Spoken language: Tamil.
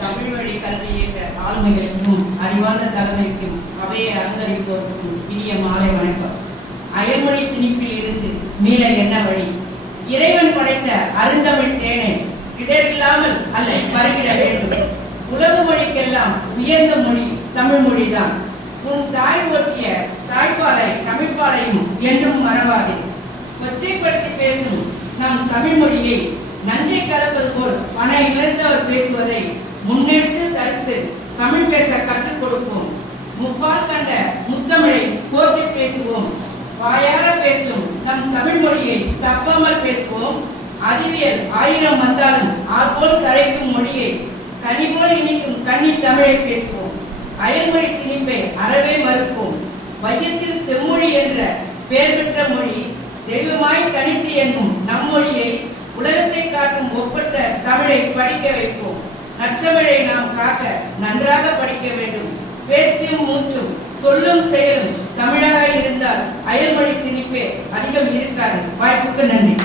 தமிழ் வழி கல்வி இயக்க ஆளுமைகளுக்கும் அறிவார்ந்த தலைமைக்கும் அவையை அலங்கரிப்போருக்கும் இனிய மாலை வணக்கம். அயல்மொழி திணிப்பில் இருந்து மீள என்ன வழி? இறைவன் படைத்த அருந்தமிழ் தேனை இடரில்லாமல் அல்ல பருகிட வேண்டும். உலக மொழிக்கெல்லாம் உயர்ந்த மொழி தமிழ் மொழிதான். உன் தாய் ஓட்டிய தாய்ப்பாலை தமிழ்பாலையும் என்றும் மறவாதே. கொச்சைப்படுத்தி பேசும் நம் தமிழ் மொழியை நஞ்சை கலப்பது போல் பண இழந்தவர் பேசுவதை முன்னெடுத்து தடுத்து தமிழ் பேச கற்றுக் கொடுப்போம். முப்பால் கண்ட முத்தமிழை போற்றி பேசுவோம். வாயார பேசும் நம் தமிழ் மொழியை தப்பாமல் பேசுவோம். அறிவியல் 1000 வந்தாலும் ஆள்போல் தழைக்கும் மொழியை கனிபோல் இனிக்கும் கன்னி தமிழை பேசுவோம். அயல்மொழி திணிப்பை அறவே மறுப்போம். மையத்தில் செம்மொழி என்ற பெயர் பெற்ற மொழி தெய்வமாய் தனித்து என்னும் நம் மொழியை உலகத்தை காட்டும் ஒப்பற்ற தமிழை படிக்க வைப்போம். நற்றமிழை நாம் காக்க நன்றாக படிக்க வேண்டும். பேச்சும் மூச்சும் சொல்லும் செயலும் தமிழாக இருந்தால் அயல்மொழி திணிப்பே அதிகம் இருக்காது. வாய்ப்புக்கு நன்றி.